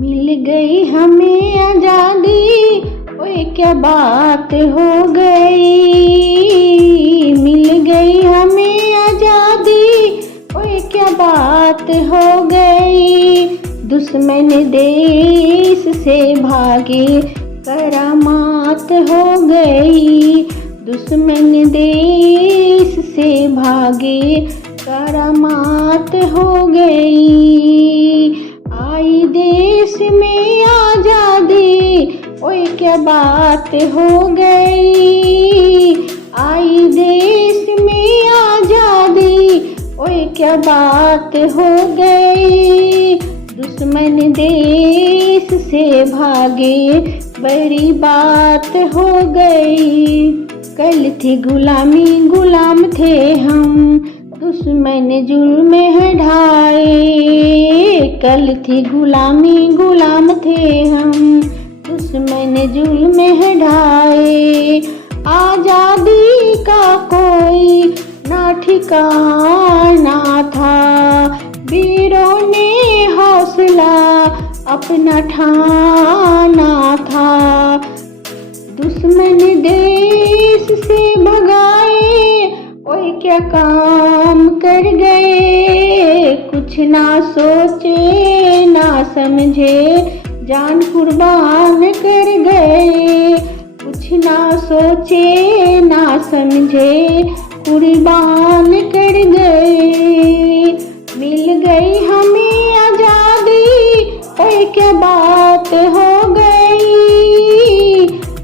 मिल गई हमें आजादी, ओए क्या बात हो गई। मिल गई हमें आजादी, ओए क्या बात हो गई। दुश्मन देश से भागे, करामात हो गई। दुश्मन देश से भागे, करामात हो गई। आई देश में आजादी, ओए क्या बात हो गई। आई देश में आजादी, ओए क्या बात हो गई। दुश्मन देश से भागे, बड़ी बात हो गई। कल थी गुलामी, गुलाम थे हम, दुश्मन जुल्म है ढाए। कल थी गुलामी, गुलाम थे हम, दुश्मन जुल्म है ढाए। आजादी का कोई ना ठिकाना था, वीरों ने हौसला अपना ठाना था। दुश्मन देश से भगाए, ओए क्या काम कर गए। कुछ ना सोचे ना समझे, जान कुर्बान कर गए। कुछ ना सोचे ना समझे, कुर्बान कर गए। मिल गई हमें आजादी, ओए क्या बात हो गई।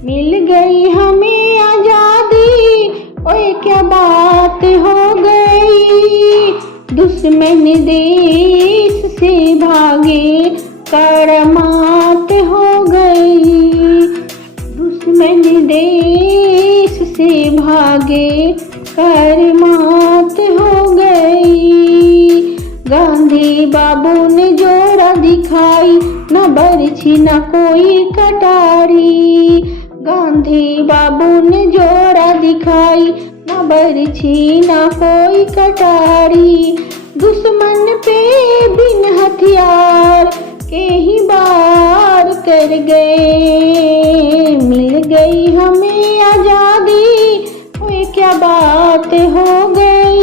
मिल गई हमें आजादी, ओए क्या बात हो गई। दुश्मन देश से भागे, करामात हो गई। दुश्मन देश से भागे, करामात हो गई। गांधी बाबू ने जोरा दिखाई, न बरछी न कोई कटारी। गांधी बाबू ने जोरा दिखाई, न बरछी न कोई कटारी। दुश्मन पे बिन हथियार के ही वार कर गए। मिल गई हमें आजादी, ओए क्या बात हो गई।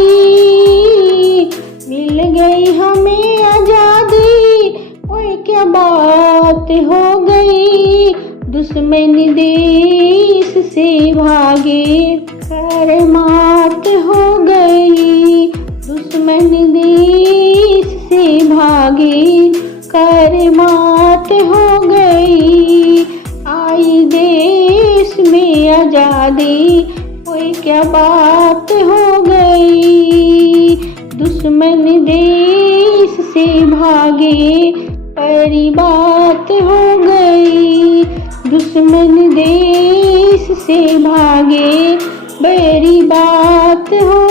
मिल गई हमें आजादी, ओए क्या बात हो गई। दुश्मन देश से भागे, करामात हो गई। दुश्मन देश से भागे, करामात हो गई। आई देश में आजादी, ओए क्या बात हो गई। दुश्मन देश से भागे, बड़ी बात हो गई। दुश्मन देश से भागे, बड़ी बात हो